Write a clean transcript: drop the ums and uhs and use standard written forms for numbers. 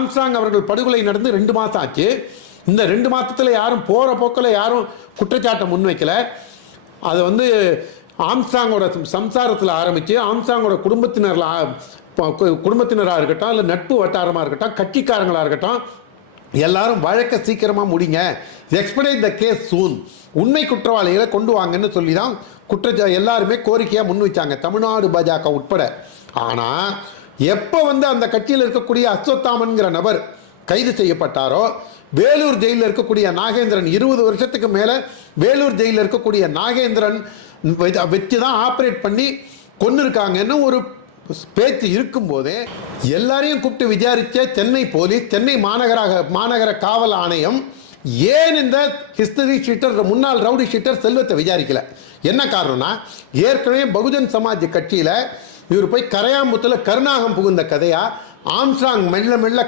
Armstrong அவர்கள் படுகொலை நடந்து 2 மாதம் ஆச்சு. இந்த 2 மாதத்தில் யாரும் போகிற போக்கில் யாரும் குற்றச்சாட்டை முன்வைக்கல. அது வந்து ஆம்ஸ்ட்ராங்கோட சம்சாரத்தில் ஆரம்பித்து ஆம்ஸ்ட்ராங்கோட குடும்பத்தினராக இருக்கட்டும், இல்லை நட்பு வட்டாரமாக இருக்கட்டும், கட்சிக்காரங்களாக இருக்கட்டும், எல்லாரும் வழக்க சீக்கிரமாக முடிங்க, எக்ஸ்பெடைட் த கேஸ் சூன், உண்மை குற்றவாளிகளை கொண்டு வாங்கன்னு சொல்லி தான் எல்லாருமே கோரிக்கையாக முன் வச்சாங்க, தமிழ்நாடு பாஜக உட்பட. ஆனால் எப்போ வந்து அந்த கட்சியில் இருக்கக்கூடிய அஸ்வத்தாமன்கிற நபர் கைது செய்யப்பட்டாரோ, வேலூர் ஜெயிலில் இருக்கக்கூடிய நாகேந்திரன் 20 வருஷத்துக்கு மேலே வேலூர் ஜெயிலில் இருக்கக்கூடிய நாகேந்திரன் வச்சு தான் ஆப்ரேட் பண்ணி கொண்டு இருக்காங்கன்னு ஒரு பேச்சு இருக்கும்போதே எல்லாரையும் கூப்பிட்டு விசாரித்த சென்னை போலீஸ், சென்னை மாநகர காவல் ஆணையம் ஏன் இந்த ஹிஸ்டரி ஷீட்டர், முன்னாள் ரவுடி ஷீட்டர் செல்வத்தை விசாரிக்கல? என்ன காரணம்னா, ஏற்கனவே பகுஜன் சமாஜ் கட்சியில் இவர் போய் கரையாம்புத்தில் கருணாகம் புகுந்த கதையா ஆம்ஸ்ட்ராங் மெல்ல மெல்ல